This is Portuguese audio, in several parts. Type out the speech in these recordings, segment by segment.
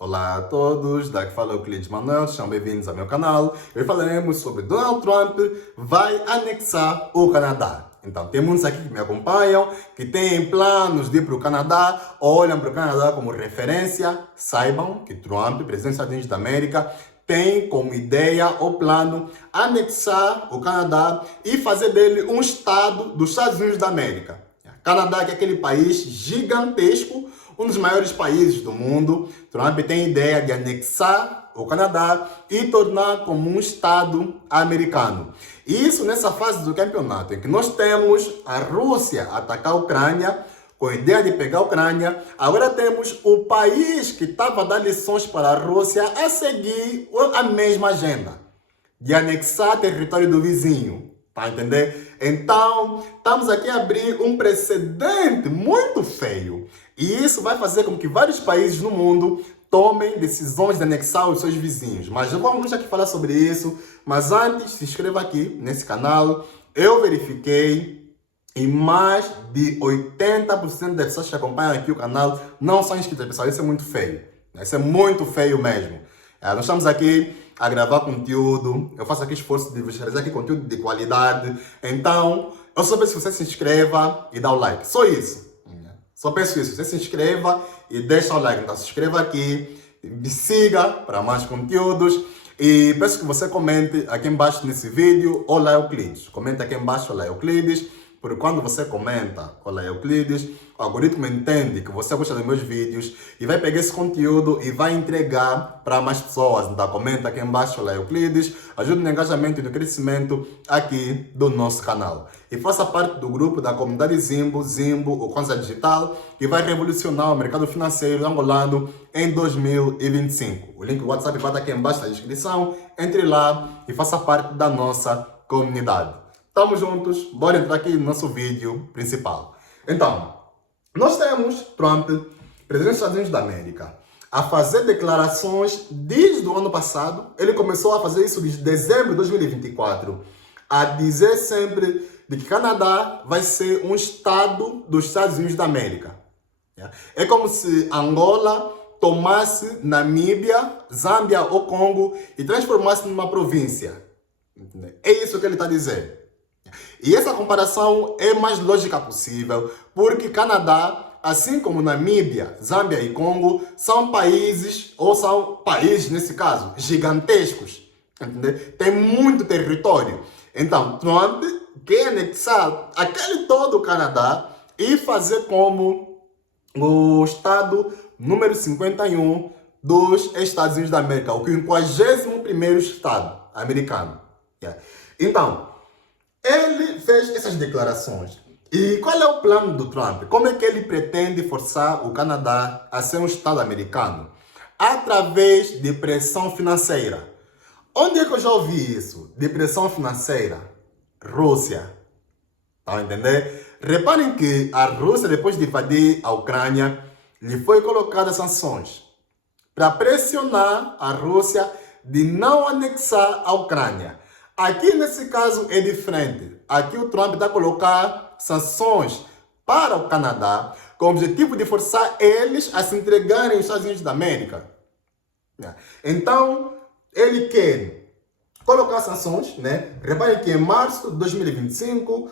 Olá a todos, daqui fala Euclides Manuel, sejam bem-vindos ao meu canal. Hoje falaremos sobre Donald Trump vai anexar o Canadá. Então, tem muitos aqui que me acompanham, que têm planos de ir para o Canadá, olham para o Canadá como referência. Saibam que Trump, presidente dos Estados Unidos da América, tem como ideia ou plano anexar o Canadá e fazer dele um estado dos Estados Unidos da América. Canadá, que é aquele país gigantesco, um dos maiores países do mundo. Trump tem a ideia de anexar o Canadá e tornar como um estado americano. Isso nessa fase do campeonato, em que nós temos a Rússia atacar a Ucrânia, com a ideia de pegar a Ucrânia. Agora temos o país que estava a dar lições para a Rússia a seguir a mesma agenda, de anexar território do vizinho. Tá a entender? Então, estamos aqui a abrir um precedente muito feio. E isso vai fazer com que vários países no mundo tomem decisões de anexar os seus vizinhos. Mas vamos aqui falar sobre isso. Mas antes, se inscreva aqui nesse canal. Eu verifiquei e mais de 80% das pessoas que acompanham aqui o canal não são inscritas, pessoal. Isso é muito feio. Isso é muito feio mesmo. Nós estamos aqui a gravar conteúdo, eu faço aqui esforço de realizar aqui conteúdo de qualidade. Então, eu só peço que você se inscreva e dá o like. Só isso. Só peço isso. Você se inscreva e deixa o like. Então, se inscreva aqui, me siga para mais conteúdos. E peço que você comente aqui embaixo nesse vídeo, olá Euclides. Comente aqui embaixo, olá Euclides. Porque quando você comenta, olá Euclides, o algoritmo entende que você gosta dos meus vídeos e vai pegar esse conteúdo e vai entregar para mais pessoas. Então comenta aqui embaixo, olá Euclides, ajude no engajamento e no crescimento aqui do nosso canal. E faça parte do grupo da comunidade Zimbo, o Kwanza Digital, que vai revolucionar o mercado financeiro angolano em 2025. O link do WhatsApp vai estar aqui embaixo na descrição. Entre lá e faça parte da nossa comunidade. Tamo juntos, bora entrar aqui no nosso vídeo principal. Então, nós temos Trump, presidente dos Estados Unidos da América, a fazer declarações desde o ano passado. Ele começou a fazer isso desde dezembro de 2024, a dizer sempre de que Canadá vai ser um estado dos Estados Unidos da América. É como se Angola tomasse Namíbia, Zâmbia ou Congo e transformasse numa província. É isso que ele está dizendo. E essa comparação é mais lógica possível, porque Canadá, assim como Namíbia, Zâmbia e Congo, são países nesse caso, gigantescos. Entendeu? Tem muito território. Então, Trump quer anexar aquele todo o Canadá e fazer como o estado número 51 dos Estados Unidos da América, o 51º estado americano. Então, ele fez essas declarações. E qual é o plano do Trump? Como é que ele pretende forçar o Canadá a ser um estado americano? Através de pressão financeira. Onde é que eu já ouvi isso? De pressão financeira? Rússia. Estão a entender? Reparem que a Rússia, depois de invadir a Ucrânia, lhe foi colocada sanções para pressionar a Rússia de não anexar a Ucrânia. Aqui, nesse caso, é diferente. Aqui o Trump está a colocar sanções para o Canadá com o objetivo de forçar eles a se entregarem aos Estados Unidos da América. Então, ele quer colocar sanções, né? Reparem que em março de 2025,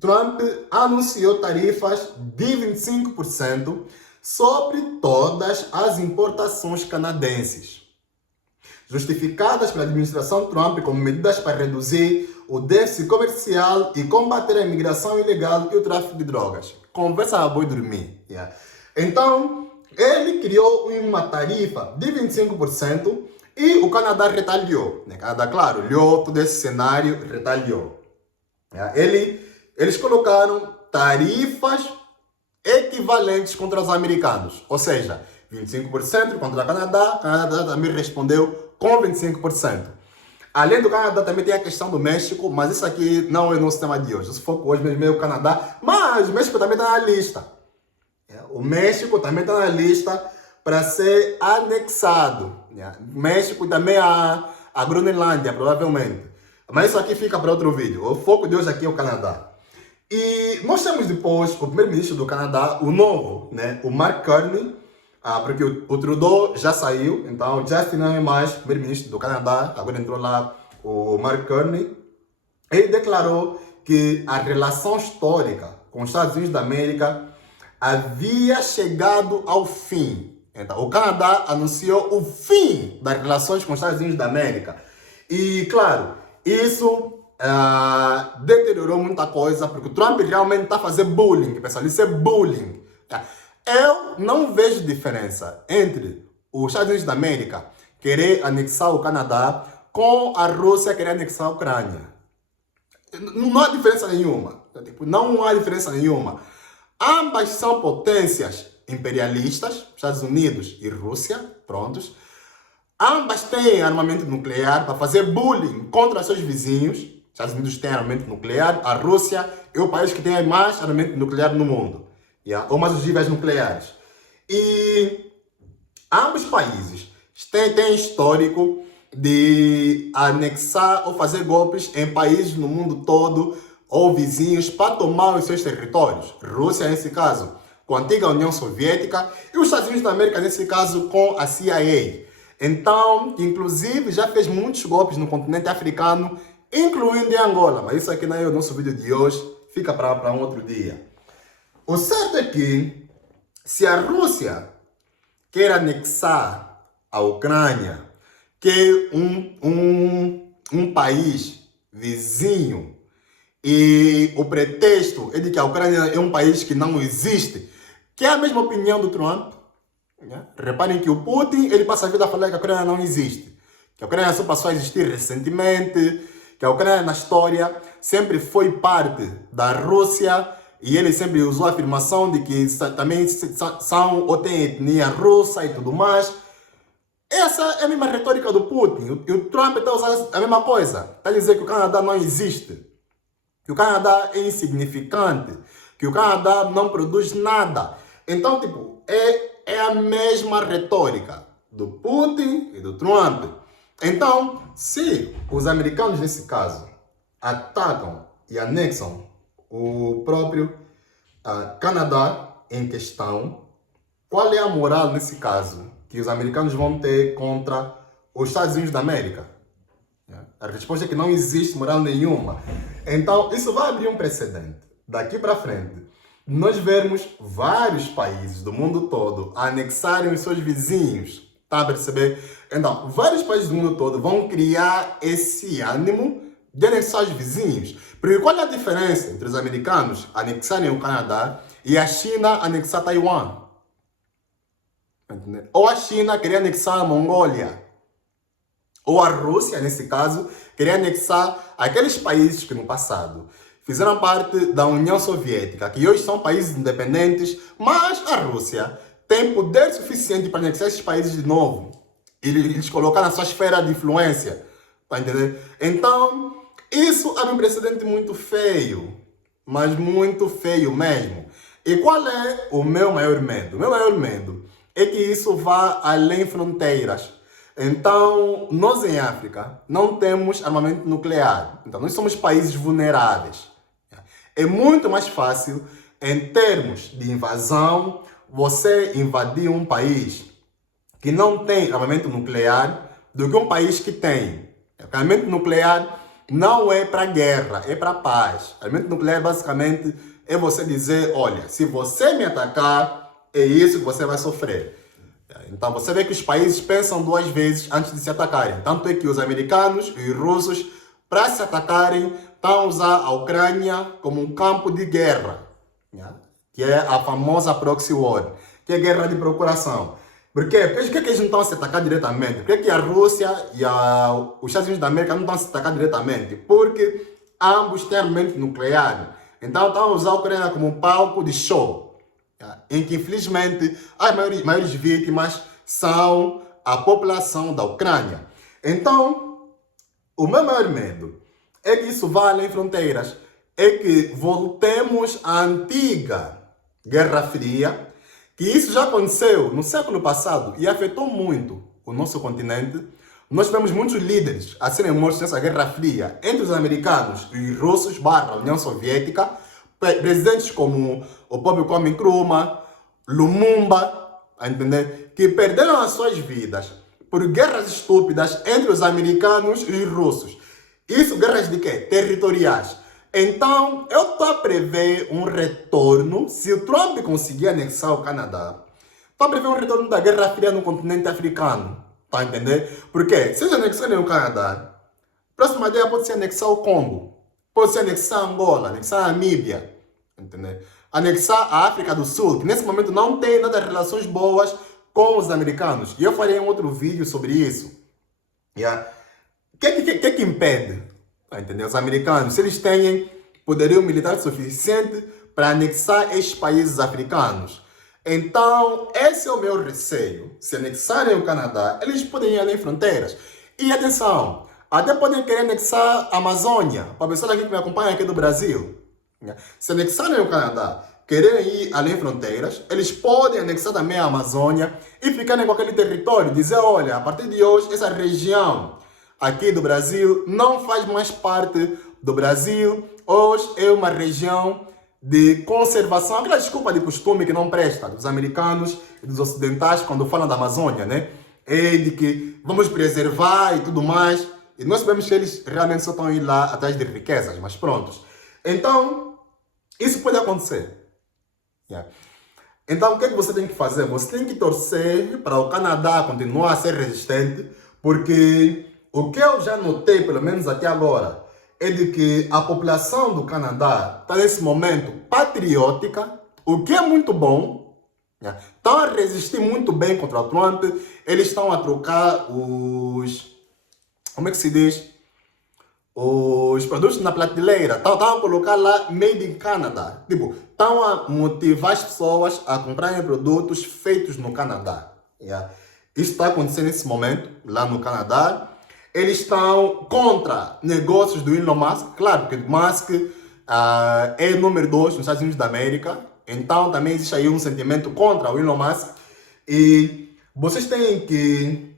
Trump anunciou tarifas de 25% sobre todas as importações canadenses, justificadas pela administração Trump como medidas para reduzir o déficit comercial e combater a imigração ilegal e o tráfico de drogas. Conversa a boi dormir. Então, ele criou uma tarifa de 25% e o Canadá retaliou. O Canadá, claro, olhou todo esse cenário, retaliou. Eles colocaram tarifas equivalentes contra os americanos, ou seja, 25% contra o Canadá também respondeu com 25%. Além do Canadá, também tem a questão do México, mas isso aqui não é o nosso tema de hoje. Se foco hoje mesmo é o Canadá, mas o México também está na lista. O México também está na lista para ser anexado. O México também a Groenlândia, provavelmente. Mas isso aqui fica para outro vídeo. O foco de hoje aqui é o Canadá. E nós temos depois o primeiro-ministro do Canadá, o novo, o Mark Carney, porque o Trudeau já saiu, então o Justin não é mais primeiro-ministro do Canadá, agora entrou lá o Mark Carney. Ele declarou que a relação histórica com os Estados Unidos da América havia chegado ao fim. Então, o Canadá anunciou o fim das relações com os Estados Unidos da América. E, claro, isso deteriorou muita coisa, porque o Trump realmente está fazendo bullying, pessoal. Isso é bullying. Eu não vejo diferença entre os Estados Unidos da América querer anexar o Canadá com a Rússia querer anexar a Ucrânia. Não há diferença nenhuma. Não há diferença nenhuma. Ambas são potências imperialistas, Estados Unidos e Rússia, prontos. Ambas têm armamento nuclear para fazer bullying contra seus vizinhos. Estados Unidos tem armamento nuclear, a Rússia é o país que tem mais armamento nuclear no mundo, ou mais ogivas nucleares. E ambos países têm histórico de anexar ou fazer golpes em países no mundo todo ou vizinhos para tomar os seus territórios. Rússia, nesse caso, com a antiga União Soviética, e os Estados Unidos da América, nesse caso, com a CIA. Então, inclusive, já fez muitos golpes no continente africano, incluindo em Angola. Mas isso aqui não é o nosso vídeo de hoje, fica para um outro dia. O certo é que, se a Rússia quer anexar a Ucrânia, que é um país vizinho, e o pretexto é de que a Ucrânia é um país que não existe, que é a mesma opinião do Trump. Reparem que o Putin, ele passa a vida a falar que a Ucrânia não existe, que a Ucrânia só passou a existir recentemente, que a Ucrânia na história sempre foi parte da Rússia, e ele sempre usou a afirmação de que também são ou têm etnia russa e tudo mais. Essa é a mesma retórica do Putin. E o Trump está usando a mesma coisa. Está a dizer que o Canadá não existe, que o Canadá é insignificante, que o Canadá não produz nada. Então, tipo, é a mesma retórica do Putin e do Trump. Então, se os americanos, nesse caso, atacam e anexam o próprio Canadá em questão, qual é a moral, nesse caso, que os americanos vão ter contra os Estados Unidos da América? A resposta é que não existe moral nenhuma. Então, isso vai abrir um precedente. Daqui para frente, nós vermos vários países do mundo todo anexarem os seus vizinhos. Tá a perceber? Então, vários países do mundo todo vão criar esse ânimo de anexar os vizinhos. Porque qual é a diferença entre os americanos anexarem o Canadá e a China anexar Taiwan? Ou a China querer anexar a Mongólia? Ou a Rússia, nesse caso, querer anexar aqueles países que no passado fizeram parte da União Soviética, que hoje são países independentes, mas a Rússia tem poder suficiente para anexar esses países de novo e eles colocar na sua esfera de influência. Tá entendendo? Então, isso é um precedente muito feio, mas muito feio mesmo. E qual é o meu maior medo? O meu maior medo é que isso vá além fronteiras. Então, nós em África não temos armamento nuclear. Então, nós somos países vulneráveis. É muito mais fácil, em termos de invasão, você invadir um país que não tem armamento nuclear do que um país que tem. Armamento nuclear não é para guerra, é para paz. Armamento nuclear, basicamente, é você dizer, olha, se você me atacar, é isso que você vai sofrer. Então você vê que os países pensam duas vezes antes de se atacarem. Tanto é que os americanos e os russos, para se atacarem, estão a usar a Ucrânia como um campo de guerra, que é a famosa proxy war, que é guerra de procuração. Por quê? Por que eles não estão a se atacar diretamente? Por que a Rússia e os Estados Unidos da América não estão a se atacar diretamente? Porque ambos têm armamento nuclear. Então estão a usar a Ucrânia como um palco de show, em que infelizmente as maiores vítimas são a população da Ucrânia. Então, o meu maior medo é que isso vá além fronteiras, é que voltemos à antiga Guerra Fria, que isso já aconteceu no século passado e afetou muito o nosso continente. Nós tivemos muitos líderes a serem mortos nessa Guerra Fria, entre os americanos e os russos / União Soviética, presidentes como o próprio Kwame Nkrumah, Lumumba, a entender, que perderam as suas vidas por guerras estúpidas entre os americanos e os russos. Isso, guerras de quê? Territoriais. Então, eu estou a prever um retorno, se o Trump conseguir anexar o Canadá, estou a prever um retorno da Guerra Fria no continente africano. Está a entender? Porque se eles anexarem o Canadá, a próxima ideia pode ser anexar o Congo, pode ser anexar Angola, anexar a Namíbia, entendeu? Anexar a África do Sul, que nesse momento não tem nada de relações boas com os americanos. E eu farei um outro vídeo sobre isso. Yeah. O que impede? Entendeu? Os americanos, se eles têm poderio militar suficiente para anexar estes países africanos. Então, esse é o meu receio. Se anexarem o Canadá, eles podem ir além fronteiras. E atenção, até podem querer anexar a Amazônia, para a pessoa aqui que me acompanha aqui do Brasil. Se anexarem o Canadá, quererem ir além fronteiras, eles podem anexar também a Amazônia e ficarem com aquele território, dizer, olha, a partir de hoje, essa região aqui do Brasil não faz mais parte do Brasil, hoje é uma região de conservação, aquela desculpa de costume que não presta dos americanos e dos ocidentais quando falam da Amazônia, né? É de que vamos preservar e tudo mais, e nós sabemos que eles realmente só estão a ir lá atrás de riquezas, mas prontos. Então, isso pode acontecer. Yeah. Então, o que é que você tem que fazer? Você tem que torcer para o Canadá continuar a ser resistente, porque o que eu já notei, pelo menos até agora, é de que a população do Canadá está nesse momento patriótica, o que é muito bom. Yeah. Estão a resistir muito bem contra o Trump, eles estão a trocar os... Como é que se diz? Os produtos na prateleira, estão a colocar lá Made in Canada. Tipo, estão a motivar as pessoas a comprarem produtos feitos no Canadá. Yeah. Isso está acontecendo nesse momento, lá no Canadá. Eles estão contra negócios do Elon Musk. Claro que Musk é o número 2 nos Estados Unidos da América. Então também existe aí um sentimento contra o Elon Musk. E vocês têm que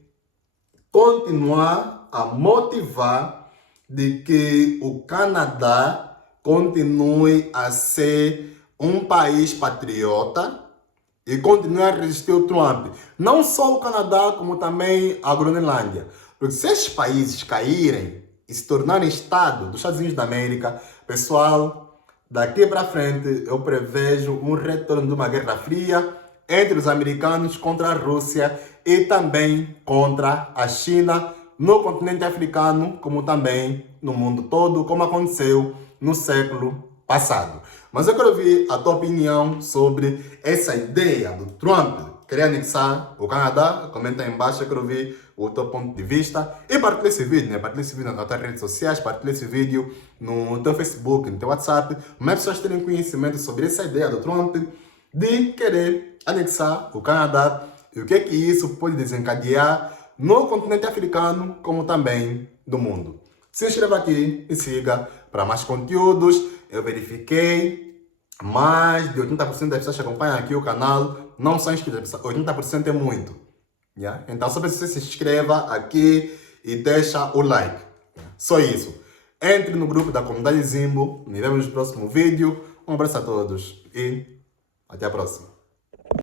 continuar a motivar de que o Canadá continue a ser um país patriota e continue a resistir ao Trump. Não só o Canadá, como também a Groenlândia. Porque se esses países caírem e se tornarem Estado dos Estados Unidos da América, pessoal, daqui para frente eu prevejo um retorno de uma guerra fria entre os americanos contra a Rússia e também contra a China, no continente africano, como também no mundo todo, como aconteceu no século passado. Mas eu quero ouvir a tua opinião sobre essa ideia do Trump querer anexar o Canadá. Comenta aí embaixo, eu quero ouvir o teu ponto de vista. E partilha esse vídeo, né? Partilha esse vídeo nas tuas redes sociais, partilha esse vídeo no teu Facebook, no teu WhatsApp. Mais pessoas terem conhecimento sobre essa ideia do Trump de querer anexar o Canadá e o que é que isso pode desencadear no continente africano, como também do mundo. Se inscreva aqui e siga para mais conteúdos. Eu verifiquei, mais de 80% das pessoas que acompanham aqui o canal não são inscritos. 80% é muito. Yeah? Então só precisa se inscreva aqui e deixa o like. Yeah? Só isso. Entre no grupo da comunidade Zimbo. Nos vemos no próximo vídeo. Um abraço a todos e até a próxima.